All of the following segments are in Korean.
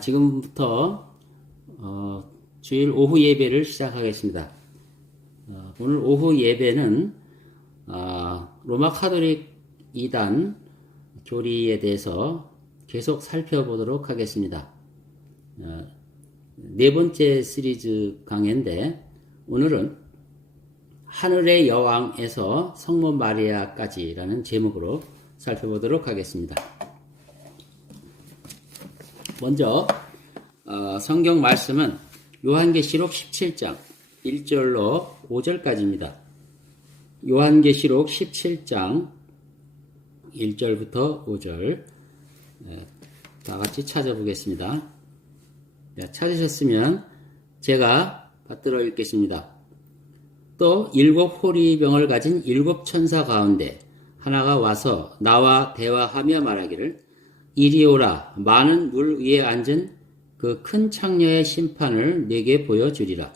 지금부터 주일 오후 예배를 시작하겠습니다. 오늘 오후 예배는 로마 카톨릭 이단 교리에 대해서 계속 살펴보도록 하겠습니다. 네 번째 시리즈 강해인데 오늘은 하늘의 여왕에서 성모 마리아까지라는 제목으로 살펴보도록 하겠습니다. 먼저 성경 말씀은 요한계시록 17장 1절로 5절까지입니다. 요한계시록 17장 1절부터 5절 다 같이 찾아보겠습니다. 찾으셨으면 제가 받들어 읽겠습니다. 또 7 호리병을 가진 7 천사 가운데 하나가 와서 나와 대화하며 말하기를 이리 오라. 많은 물 위에 앉은 그 큰 창녀의 심판을 내게 보여주리라.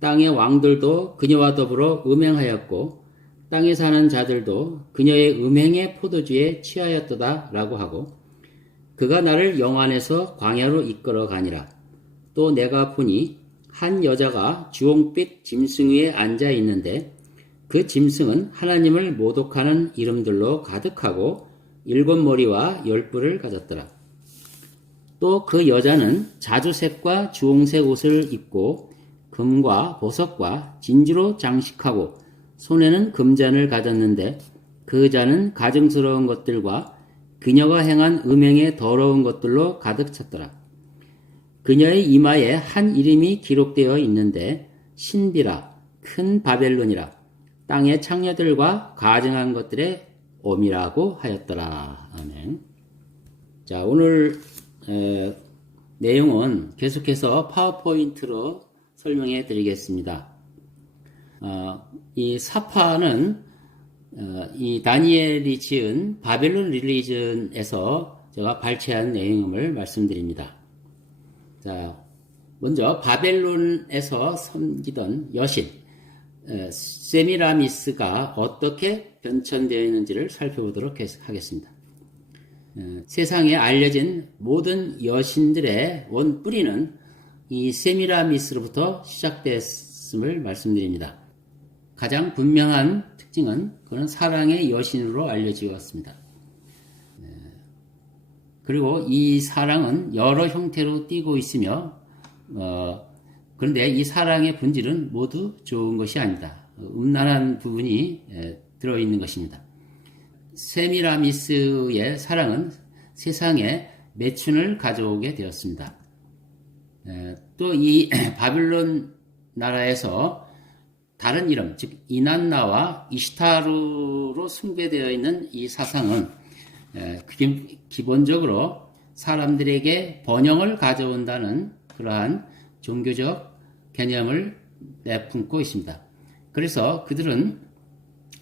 땅의 왕들도 그녀와 더불어 음행하였고 땅에 사는 자들도 그녀의 음행의 포도주에 취하였도다 라고 하고 그가 나를 영안에서 광야로 이끌어 가니라. 또 내가 보니 한 여자가 주홍빛 짐승 위에 앉아 있는데 그 짐승은 하나님을 모독하는 이름들로 가득하고 7 머리와 10뿔을 가졌더라. 또 그 여자는 자주색과 주홍색 옷을 입고 금과 보석과 진주로 장식하고 손에는 금잔을 가졌는데 그 잔은 가증스러운 것들과 그녀가 행한 음행의 더러운 것들로 가득 찼더라. 그녀의 이마에 한 이름이 기록되어 있는데 신비라 큰 바벨론이라 땅의 창녀들과 가증한 것들의 엄이라고 하였더라. 아멘. 자, 오늘 내용은 계속해서 파워포인트로 설명해 드리겠습니다. 이 사파는 이 다니엘이 지은 바벨론 릴리전에서 제가 발췌한 내용을 말씀드립니다. 자, 먼저 바벨론에서 섬기던 여신 세미라미스가 어떻게 변천되어 있는지를 살펴보도록 하겠습니다. 세상에 알려진 모든 여신들의 원뿌리는 이 세미라미스로부터 시작됐음을 말씀드립니다. 가장 분명한 특징은 그는 사랑의 여신으로 알려지었습니다. 그리고 이 사랑은 여러 형태로 띠고 있으며 그런데 이 사랑의 본질은 모두 좋은 것이 아니다. 음란한 부분이 들어있는 것입니다. 세미라미스의 사랑은 세상에 매춘을 가져오게 되었습니다. 또 이 바빌론 나라에서 다른 이름, 즉 이난나와 이시타르로 숭배되어 있는 이 사상은 기본적으로 사람들에게 번영을 가져온다는 그러한 종교적 개념을 내품고 있습니다. 그래서 그들은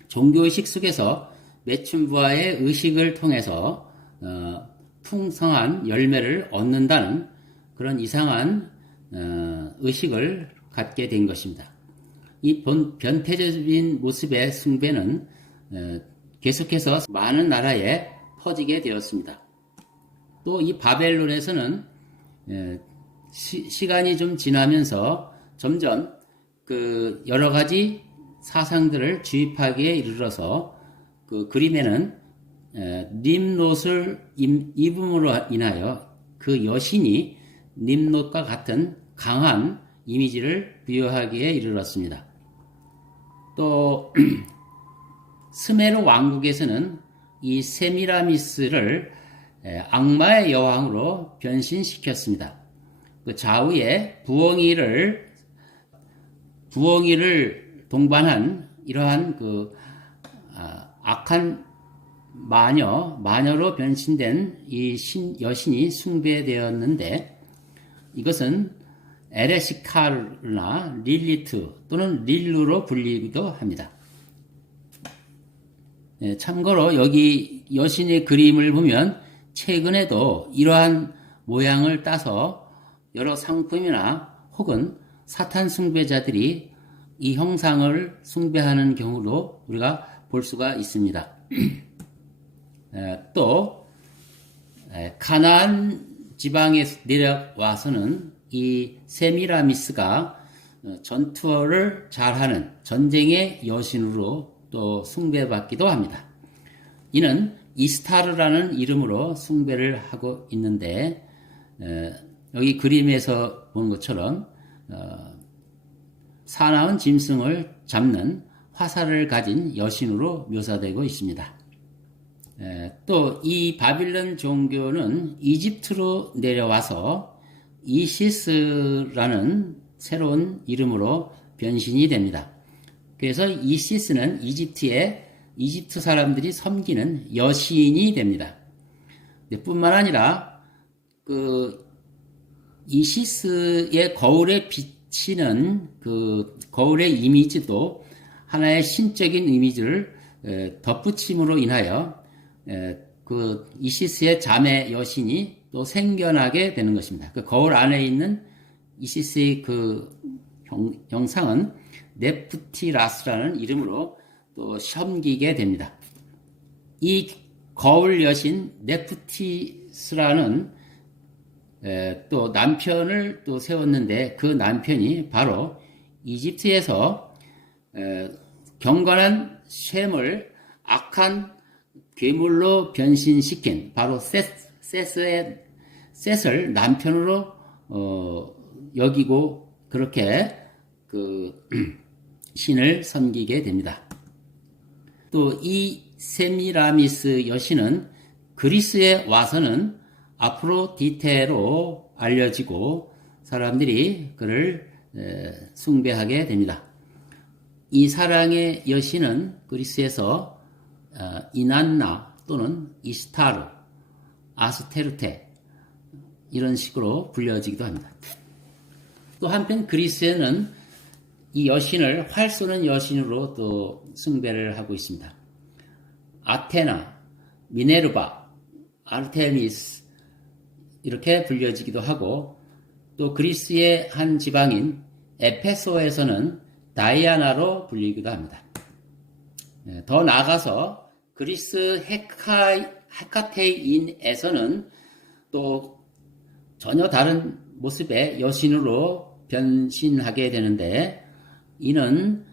종교의식 속에서 매춘부와의 의식을 통해서 풍성한 열매를 얻는다는 그런 이상한 의식을 갖게 된 것입니다. 이 변태적인 모습의 숭배는 계속해서 많은 나라에 퍼지게 되었습니다. 또 이 바벨론에서는 시간이 좀 지나면서 점점 그 여러 가지 사상들을 주입하기에 이르러서 그 그림에는 림롯을 입음으로 인하여 그 여신이 림롯과 같은 강한 이미지를 부여하기에 이르렀습니다. 또 스메르 왕국에서는 이 세미라미스를 악마의 여왕으로 변신시켰습니다. 그 좌우에 부엉이를 동반한 이러한 그 악한 마녀로 변신된 이 여신이 숭배되었는데 이것은 에레시카르나 릴리트 또는 릴루로 불리기도 합니다. 참고로 여기 여신의 그림을 보면 최근에도 이러한 모양을 따서 여러 상품이나 혹은 사탄 숭배자들이 이 형상을 숭배하는 경우도 우리가 볼 수가 있습니다. 또 가나안 지방에 내려와서는 이 세미라미스가 전투를 잘하는 전쟁의 여신으로 또 숭배받기도 합니다. 이는 이스타르라는 이름으로 숭배를 하고 있는데 여기 그림에서 본 것처럼 사나운 짐승을 잡는 화살을 가진 여신으로 묘사되고 있습니다. 또 이 바빌론 종교는 이집트로 내려와서 이시스라는 새로운 이름으로 변신이 됩니다. 그래서 이시스는 이집트 사람들이 섬기는 여신이 됩니다. 뿐만 아니라 그 이시스의 거울에 비치는 그 거울의 이미지도 하나의 신적인 이미지를 덧붙임으로 인하여 그 이시스의 자매 여신이 또 생겨나게 되는 것입니다. 그 거울 안에 있는 이시스의 그 형상은 네프티라스라는 이름으로 또 섬기게 됩니다. 이 거울 여신 네프티스라는 또 남편을 또 세웠는데 그 남편이 바로 이집트에서 경건한 셈을 악한 괴물로 변신시킨 바로 셋을 남편으로 여기고 그렇게 그 신을 섬기게 됩니다. 또 이 세미라미스 여신은 그리스에 와서는 아프로디테로 알려지고 사람들이 그를 숭배하게 됩니다. 이 사랑의 여신은 그리스에서 이난나 또는 이스타르, 아스테르테 이런 식으로 불려지기도 합니다. 또 한편 그리스에는 이 여신을 활 쏘는 여신으로 또 숭배를 하고 있습니다. 아테나, 미네르바, 아르테미스 이렇게 불려지기도 하고 또 그리스의 한 지방인 에페소에서는 다이아나로 불리기도 합니다. 더 나아가서 그리스 헤카테인에서는 또 전혀 다른 모습의 여신으로 변신하게 되는데 이는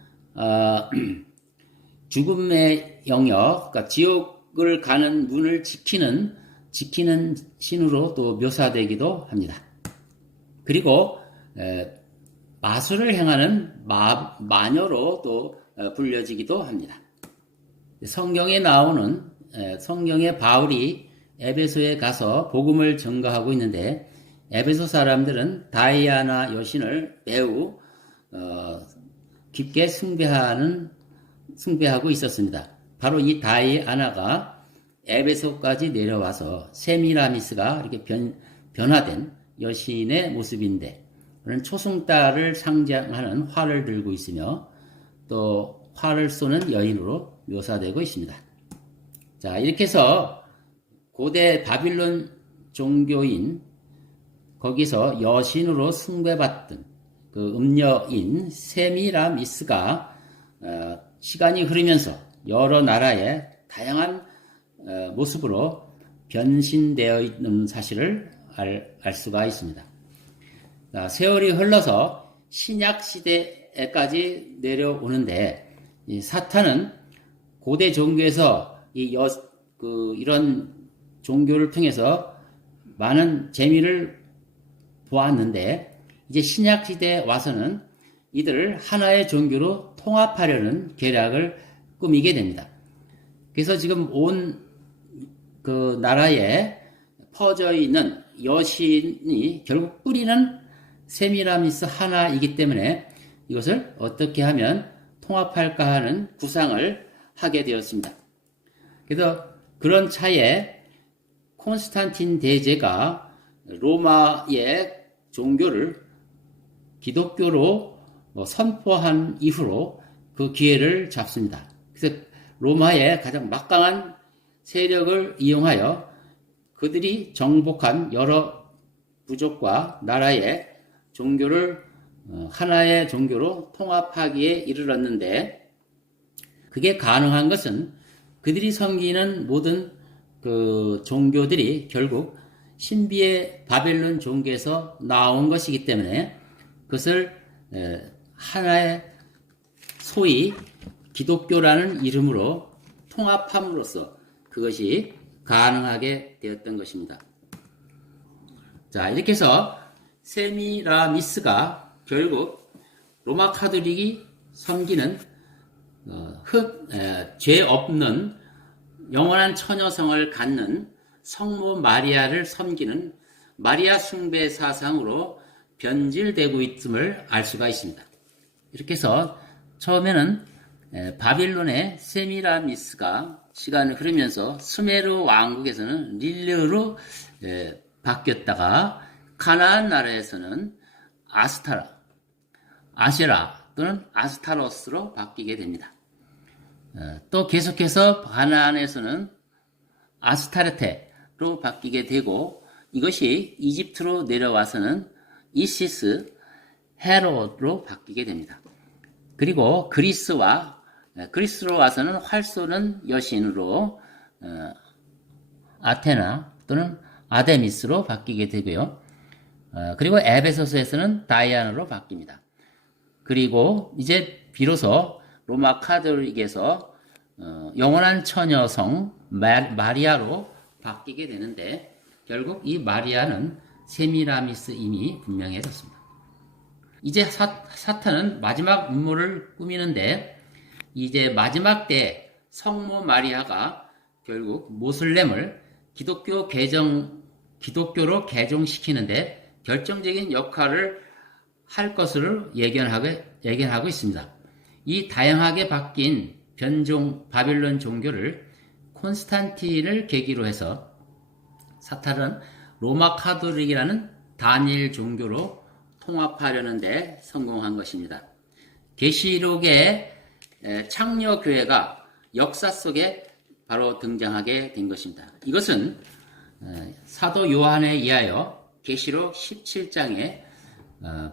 죽음의 영역, 그러니까 지옥을 가는 문을 지키는 신으로 또 묘사되기도 합니다. 그리고 마술을 행하는 마녀로 또 불려지기도 합니다. 성경에 나오는 성경의 바울이 에베소에 가서 복음을 전가하고 있는데 에베소 사람들은 다이아나 여신을 매우 깊게 숭배하고 있었습니다. 바로 이 다이아나가 에베소까지 내려와서 세미라미스가 이렇게 변화된 여신의 모습인데 그런 초승달을 상징하는 활을 들고 있으며 또 활을 쏘는 여인으로 묘사되고 있습니다. 자, 이렇게 해서 고대 바빌론 종교인 거기서 여신으로 숭배받던 그 음녀인 세미라미스가 시간이 흐르면서 여러 나라의 다양한 모습으로 변신되어 있는 사실을 알 수가 있습니다. 세월이 흘러서 신약 시대까지 내려오는데 이 사탄은 고대 종교에서 이런 종교를 통해서 많은 재미를 보았는데 이제 신약 시대에 와서는 이들을 하나의 종교로 통합하려는 계략을 꾸미게 됩니다. 그래서 지금 온 그 나라에 퍼져 있는 여신이 결국 뿌리는 세미라미스 하나이기 때문에 이것을 어떻게 하면 통합할까 하는 구상을 하게 되었습니다. 그래서 그런 차에 콘스탄틴 대제가 로마의 종교를 기독교로 선포한 이후로 그 기회를 잡습니다. 그래서 로마의 가장 막강한 세력을 이용하여 그들이 정복한 여러 부족과 나라의 종교를 하나의 종교로 통합하기에 이르렀는데 그게 가능한 것은 그들이 섬기는 모든 그 종교들이 결국 신비의 바벨론 종교에서 나온 것이기 때문에 그것을 하나의 소위 기독교라는 이름으로 통합함으로써 그것이 가능하게 되었던 것입니다. 자, 이렇게 해서 세미라미스가 결국 로마 카톨릭이 섬기는 죄 없는 영원한 처녀성을 갖는 성모 마리아를 섬기는 마리아 숭배 사상으로 변질되고 있음을 알 수가 있습니다. 이렇게 해서 처음에는 바빌론의 세미라미스가 시간이 흐르면서 수메르 왕국에서는 릴르로 바뀌었다가 가나안 나라에서는 아세라 또는 아스타로스로 바뀌게 됩니다. 또 계속해서 가나안에서는 아스타르테로 바뀌게 되고 이것이 이집트로 내려와서는 이시스, 헤롯으로 바뀌게 됩니다. 그리고 그리스로 와서는 활 쏘는 여신으로 아테나 또는 아데미스로 바뀌게 되고요. 그리고 에베소서에서는 다이아나로 바뀝니다. 그리고 이제 비로소 로마 카톨릭에서 영원한 처녀성 마리아로 바뀌게 되는데 결국 이 마리아는 세미라미스임이 분명해졌습니다. 이제 사탄은 마지막 음모를 꾸미는데 이제 마지막 때 성모 마리아가 결국 모슬렘을 기독교로 개종시키는데 결정적인 역할을 할 것을 예견하고 있습니다. 이 다양하게 바뀐 바빌론 종교를 콘스탄틴을 계기로 해서 사탄은 로마 카톨릭이라는 단일 종교로 통합하려는데 성공한 것입니다. 계시록의 창녀교회가 역사 속에 바로 등장하게 된 것입니다. 이것은 사도 요한에 의하여 계시록 17장에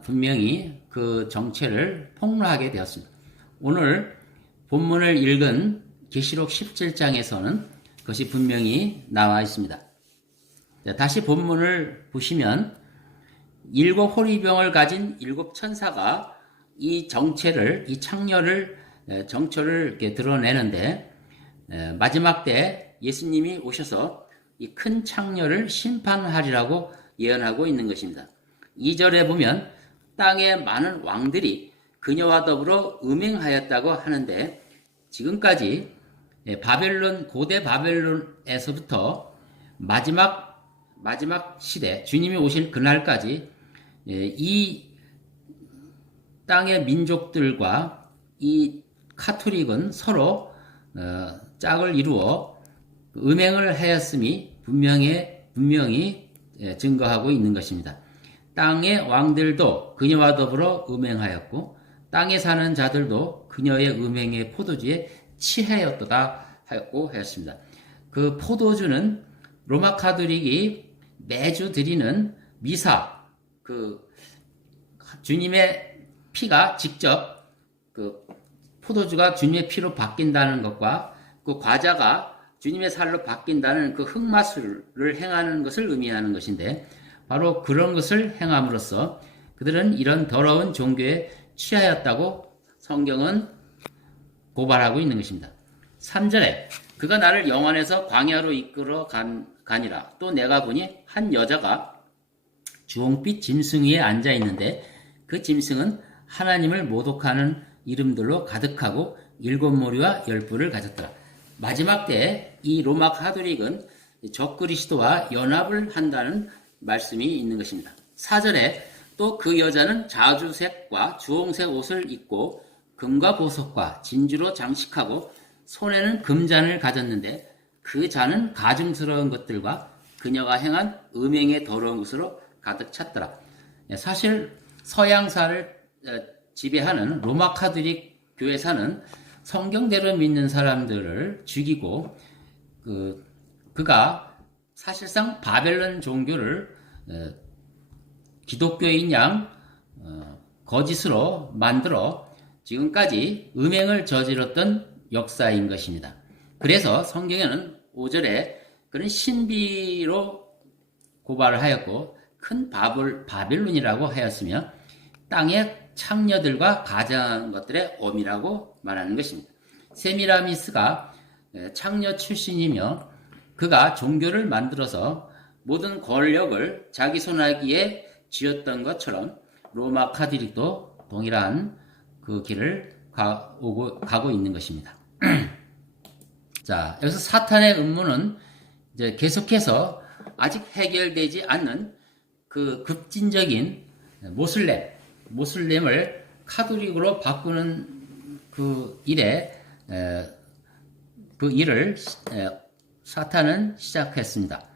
분명히 그 정체를 폭로하게 되었습니다. 오늘 본문을 읽은 계시록 17장에서는 그것이 분명히 나와 있습니다. 다시 본문을 보시면 일곱 호리병을 가진 일곱 천사가 이 창녀를 정체를 이렇게 드러내는데 마지막 때 예수님이 오셔서 이 큰 창녀를 심판하리라고 예언하고 있는 것입니다. 2절에 보면 땅의 많은 왕들이 그녀와 더불어 음행하였다고 하는데 지금까지 고대 바벨론에서부터 마지막 시대 주님이 오실 그날까지 이 땅의 민족들과 이 카톨릭은 서로 짝을 이루어 음행을 하였음이 분명히 증거하고 있는 것입니다. 땅의 왕들도 그녀와 더불어 음행하였고 땅에 사는 자들도 그녀의 음행의 포도주에 취하였도다 하였고 하였습니다. 그 포도주는 로마 카톨릭이 매주 드리는 미사, 주님의 피가 직접 포도주가 주님의 피로 바뀐다는 것과 그 과자가 주님의 살로 바뀐다는 그 흑마술을 행하는 것을 의미하는 것인데 바로 그런 것을 행함으로써 그들은 이런 더러운 종교에 취하였다고 성경은 고발하고 있는 것입니다. 3절에 그가 나를 영원에서 광야로 이끌어 가니라. 또 내가 보니 한 여자가 주홍빛 짐승 위에 앉아 있는데 그 짐승은 하나님을 모독하는 이름들로 가득하고 7머리와 10뿔을 가졌더라. 마지막 때 이 로마 카톨릭은 적그리스도와 연합을 한다는 말씀이 있는 것입니다. 4절에 또 그 여자는 자주색과 주홍색 옷을 입고 금과 보석과 진주로 장식하고 손에는 금잔을 가졌는데 그 잔은 가증스러운 것들과 그녀가 행한 음행의 더러운 것으로 가득 찼더라. 사실 서양사를 지배하는 로마 카톨릭 교회사는 성경대로 믿는 사람들을 죽이고 그가 사실상 바벨론 종교를 기독교인 양 거짓으로 만들어 지금까지 음행을 저질렀던 역사인 것입니다. 그래서 성경에는 5절에 그런 신비로 고발을 하였고 큰 바빌론이라고 하였으며 땅의 창녀들과 가장한 것들의 엄이라고 말하는 것입니다. 세미라미스가 창녀 출신이며 그가 종교를 만들어서 모든 권력을 자기 손아귀에 쥐었던 것처럼 로마 카톨릭도 동일한 그 길을 가고 있는 것입니다. 자, 여기서 사탄의 음모는 이제 계속해서 아직 해결되지 않는 그 급진적인 모슬렘을 카톨릭으로 바꾸는 그 일을 사탄은 시작했습니다.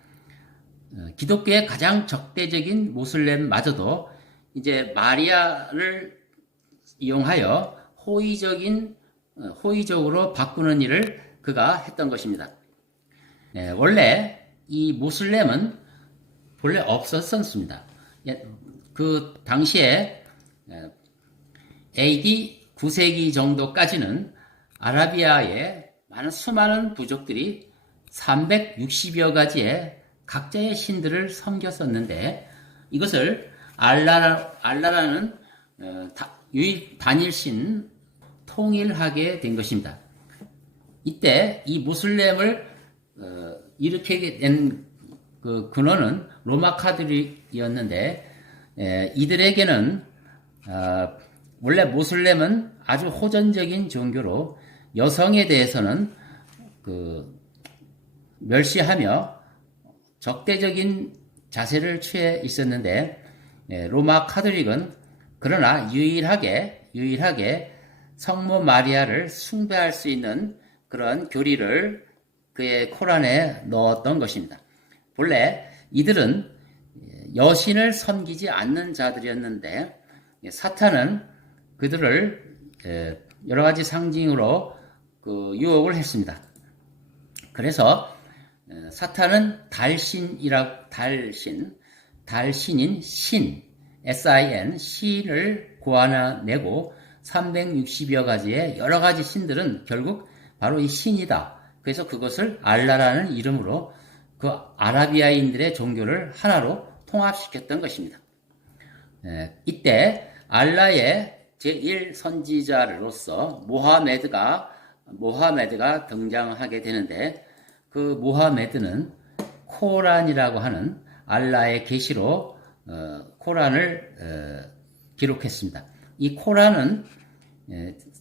기독교의 가장 적대적인 모슬렘마저도 이제 마리아를 이용하여 호의적으로 바꾸는 일을 그가 했던 것입니다. 원래 이 모슬렘은 본래 없었습니다. 그 당시에 AD 9세기 정도까지는 아라비아에 수많은 부족들이 360여 가지의 각자의 신들을 섬겼었는데 이것을 알라라는 유일 단일신 통일하게 된 것입니다. 이때 이 모슬렘을 일으키게 된 그 근원은 로마 카톨릭이었는데 이들에게는 원래 모슬렘은 아주 호전적인 종교로 여성에 대해서는 멸시하며 적대적인 자세를 취해 있었는데 로마 카톨릭은 그러나 유일하게 성모 마리아를 숭배할 수 있는 그런 교리를 그의 코란에 넣었던 것입니다. 본래 이들은 여신을 섬기지 않는 자들이었는데 사탄은 그들을 여러 가지 상징으로 유혹을 했습니다. 그래서 사탄은 달신인 신, SIN, 신을 고안해내고 360여 가지의 여러 가지 신들은 결국 바로 이 신이다. 그래서 그것을 알라라는 이름으로 그 아라비아인들의 종교를 하나로 통합시켰던 것입니다. 이때 알라의 제1선지자로서 모하메드가 등장하게 되는데 그 모하메드는 코란이라고 하는 알라의 계시로 코란을 기록했습니다. 이 코란은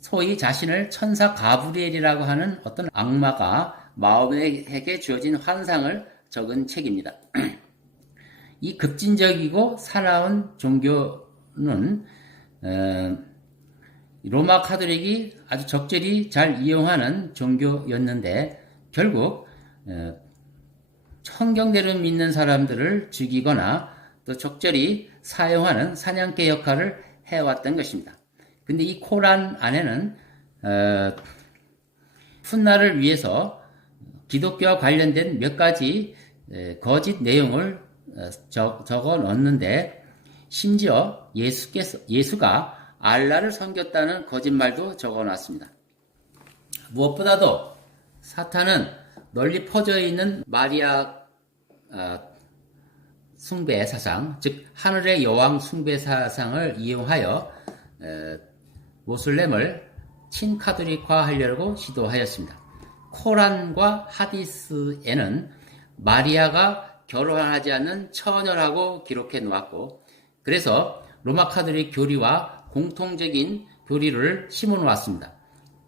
소위 자신을 천사 가브리엘이라고 하는 어떤 악마가 마음에게 주어진 환상을 적은 책입니다. 이 급진적이고 사나운 종교는 로마 카톨릭이 아주 적절히 잘 이용하는 종교였는데 결국 성경대로 믿는 사람들을 죽이거나 또 적절히 사용하는 사냥개 역할을 해왔던 것입니다. 근데 이 코란 안에는 훗날을 위해서 기독교와 관련된 몇 가지 거짓 내용을 적어 넣었는데 심지어 예수가 알라를 섬겼다는 거짓말도 적어 놨습니다. 무엇보다도 사탄은 널리 퍼져 있는 마리아 숭배 사상, 즉 하늘의 여왕 숭배 사상을 이용하여 모슬렘을 친카톨릭화하려고 시도하였습니다. 코란과 하디스에는 마리아가 결혼하지 않는 처녀라고 기록해 놓았고 그래서 로마 카톨릭 교리와 공통적인 교리를 심어 놓았습니다.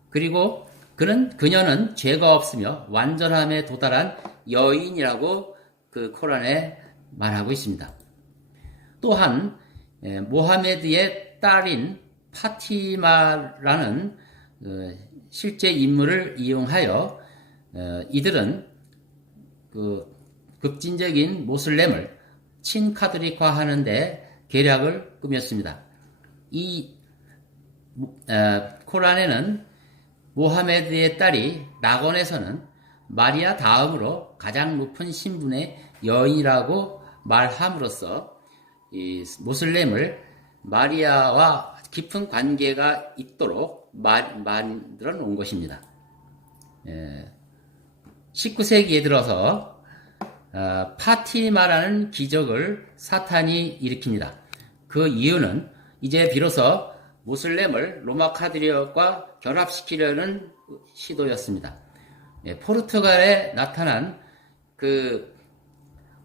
그리고 그녀는 죄가 없으며 완전함에 도달한 여인이라고 그 코란에 말하고 있습니다. 또한 모하메드의 딸인 파티마라는 실제 인물을 이용하여 이들은 그 급진적인 모슬렘을 친카톨릭화하는데 계략을 꾸몄습니다. 이 코란에는 모하메드의 딸이 낙원에서는 마리아 다음으로 가장 높은 신분의 여인이라고 말함으로써 이 모슬렘을 마리아와 깊은 관계가 있도록 만들어 놓은 것입니다. 19세기에 들어서 파티마라는 기적을 사탄이 일으킵니다. 그 이유는 이제 비로소 모슬렘을 로마 카드리어과 결합시키려는 시도였습니다. 포르투갈에 나타난 그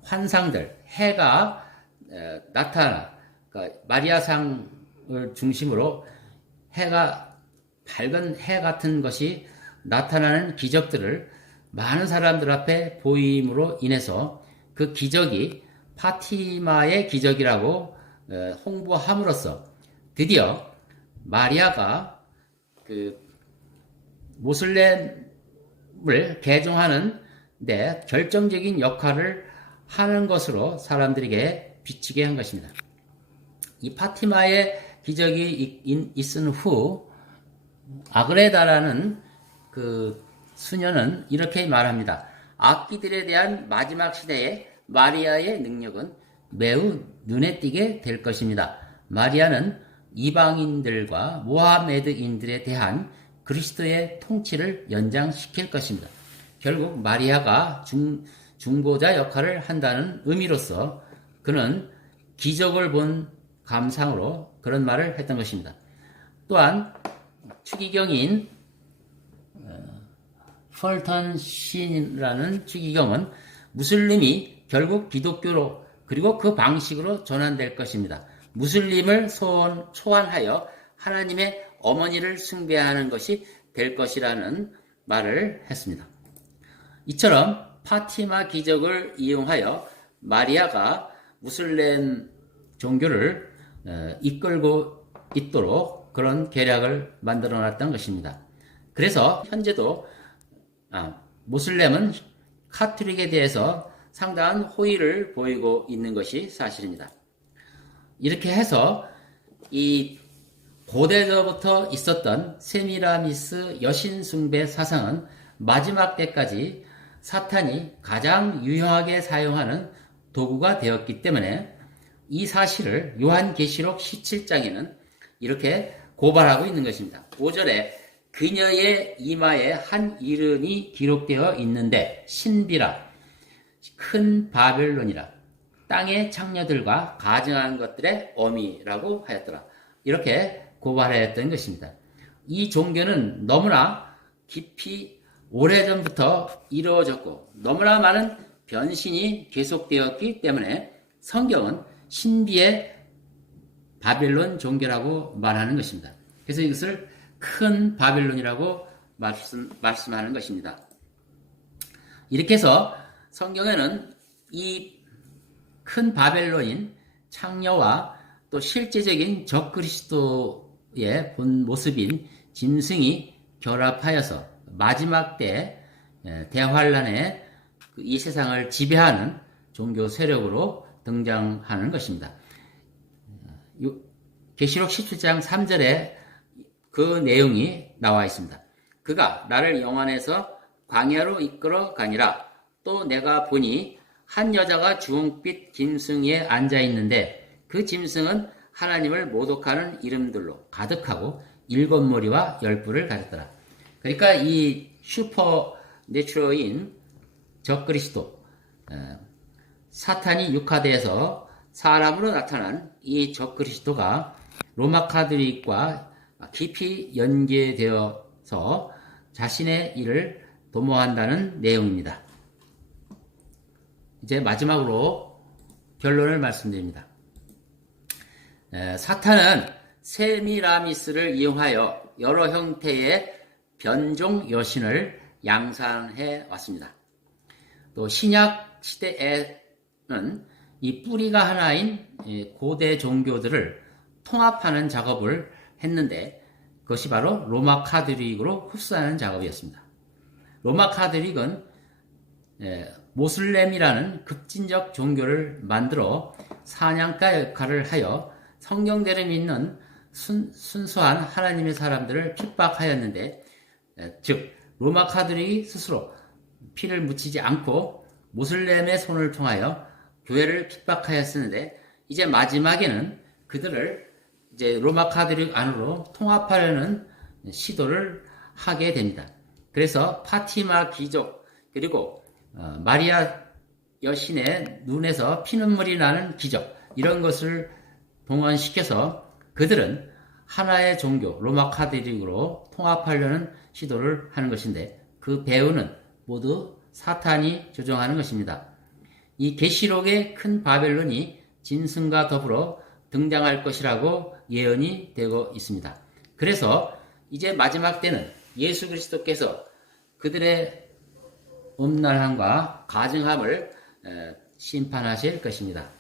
환상들, 해가 그러니까 마리아상을 중심으로 밝은 해 같은 것이 나타나는 기적들을 많은 사람들 앞에 보임으로 인해서 그 기적이 파티마의 기적이라고 홍보함으로써 드디어 마리아가 그 모슬렘을 개종하는 데 결정적인 역할을 하는 것으로 사람들에게 비치게 한 것입니다. 이 파티마의 기적이 있은 후 아그레다라는 그 수녀는 이렇게 말합니다. 악기들에 대한 마지막 시대의 마리아의 능력은 매우 눈에 띄게 될 것입니다. 마리아는 이방인들과 모하메드인들에 대한 그리스도의 통치를 연장시킬 것입니다. 결국 마리아가 중보자 역할을 한다는 의미로서 그는 기적을 본 감상으로 그런 말을 했던 것입니다. 또한 추기경인 펄턴 신이라는 추기경은 무슬림이 결국 기독교로 그리고 그 방식으로 전환될 것입니다. 무슬림을 초안하여 하나님의 어머니를 숭배하는 것이 될 것이라는 말을 했습니다. 이처럼 파티마 기적을 이용하여 마리아가 무슬림 종교를 이끌고 있도록 그런 계략을 만들어 놨던 것입니다. 그래서 현재도 모슬렘은 카톨릭에 대해서 상당한 호의를 보이고 있는 것이 사실입니다. 이렇게 해서 이 고대저부터 있었던 세미라미스 여신 숭배 사상은 마지막 때까지 사탄이 가장 유용하게 사용하는 도구가 되었기 때문에 이 사실을 요한계시록 17장에는 이렇게 고발하고 있는 것입니다. 5절에 그녀의 이마에 한 이름이 기록되어 있는데 신비라 큰 바벨론이라 땅의 창녀들과 가증한 것들의 어미라고 하였더라. 이렇게 고발하였던 것입니다. 이 종교는 너무나 깊이 오래전부터 이루어졌고 너무나 많은 변신이 계속되었기 때문에 성경은 신비의 바벨론 종교라고 말하는 것입니다. 그래서 이것을 큰 바벨론이라고 말씀하는 것입니다. 이렇게 해서 성경에는 이 큰 바벨론인 창녀와 또 실제적인 적그리스도의 본 모습인 짐승이 결합하여서 마지막 때 대환란에 이 세상을 지배하는 종교 세력으로 등장하는 것입니다. 계시록 17장 3절에 그 내용이 나와 있습니다. 그가 나를 영안에서 광야로 이끌어 가니라. 또 내가 보니 한 여자가 주홍빛 짐승에 앉아 있는데 그 짐승은 하나님을 모독하는 이름들로 가득하고 7머리와 10뿔을 가졌더라. 그러니까 이 슈퍼 내추럴인 적그리스도 사탄이 육화되어서 사람으로 나타난 이 적그리스도가 로마 카톨릭과 깊이 연계되어서 자신의 일을 도모한다는 내용입니다. 이제 마지막으로 결론을 말씀드립니다. 사탄은 세미라미스를 이용하여 여러 형태의 변종 여신을 양산해 왔습니다. 또 신약 시대에는 이 뿌리가 하나인 고대 종교들을 통합하는 작업을 했는데 그것이 바로 로마 카톨릭으로 흡수하는 작업이었습니다. 로마 카톨릭은 모슬렘이라는 급진적 종교를 만들어 사냥가 역할을 하여 성경대로 믿는 순수한 하나님의 사람들을 핍박하였는데 즉 로마 카톨릭이 스스로 피를 묻히지 않고 모슬렘의 손을 통하여 교회를 핍박하였었는데 이제 마지막에는 그들을 이제 로마 카톨릭 안으로 통합하려는 시도를 하게 됩니다. 그래서 파티마 귀족 그리고 마리아 여신의 눈에서 피눈물이 나는 기적, 이런 것을 동원시켜서 그들은 하나의 종교, 로마 카톨릭으로 통합하려는 시도를 하는 것인데, 그 배후는 모두 사탄이 조종하는 것입니다. 이 계시록의 큰 바벨론이 짐승과 더불어 등장할 것이라고 예언이 되고 있습니다. 그래서 이제 마지막 때는 예수 그리스도께서 그들의 음란함과 가증함을 심판하실 것입니다.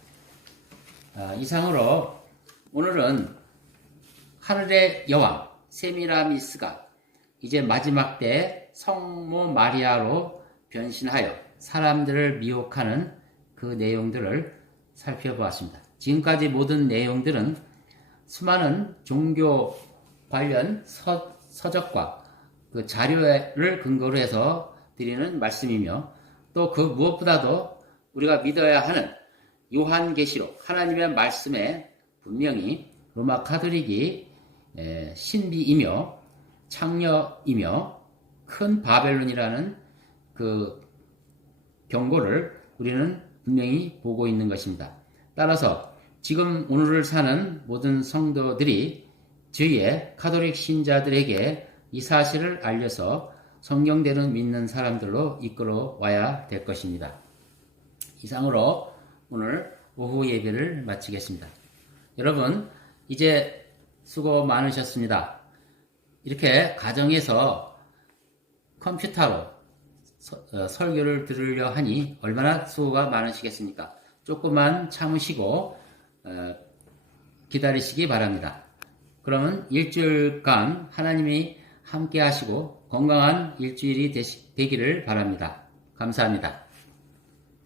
이상으로 오늘은 하늘의 여왕 세미라미스가 이제 마지막 때 성모 마리아로 변신하여 사람들을 미혹하는 그 내용들을 살펴보았습니다. 지금까지 모든 내용들은 수많은 종교 관련 서적과 그 자료를 근거로 해서 드리는 말씀이며, 또 그 무엇보다도 우리가 믿어야 하는 요한계시록, 하나님의 말씀에 분명히 로마 카톨릭이 신비이며 창녀이며 큰 바벨론이라는 그 경고를 우리는 분명히 보고 있는 것입니다. 따라서 지금 오늘을 사는 모든 성도들이 주위의 카톨릭 신자들에게 이 사실을 알려서 성경대로 믿는 사람들로 이끌어 와야 될 것입니다. 이상으로 오늘 오후 예배를 마치겠습니다. 여러분, 이제 수고 많으셨습니다. 이렇게 가정에서 컴퓨터로 설교를 들으려 하니 얼마나 수고가 많으시겠습니까? 조금만 참으시고 기다리시기 바랍니다. 그러면 일주일간 하나님이 함께 하시고 건강한 일주일이 되기를 바랍니다. 감사합니다.